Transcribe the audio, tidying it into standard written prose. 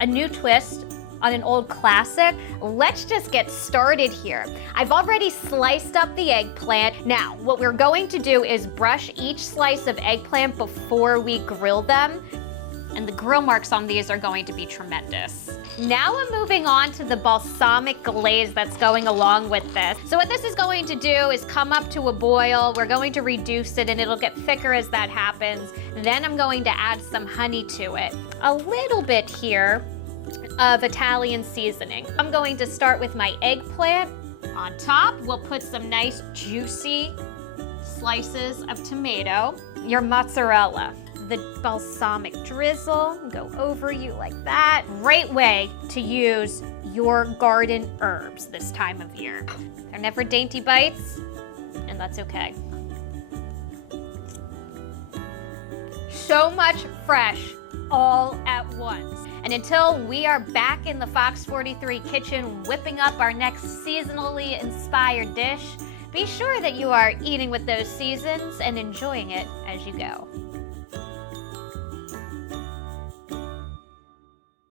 A new twist on an old classic. Let's just get started here. I've already sliced up the eggplant. Now, what we're going to do is brush each slice of eggplant before we grill them. And the grill marks on these are going to be tremendous. Now I'm moving on to the balsamic glaze that's going along with this. So what this is going to do is come up to a boil. We're going to reduce it and it'll get thicker as that happens. Then I'm going to add some honey to it. A little bit here of Italian seasoning. I'm going to start with my eggplant. On top, we'll put some nice juicy slices of tomato, your mozzarella, the balsamic drizzle, go over you like that. Great way to use your garden herbs this time of year. They're never dainty bites, and that's okay. So much fresh all at once. And until we are back in the Fox 43 kitchen whipping up our next seasonally inspired dish, be sure that you are eating with those seasons and enjoying it as you go.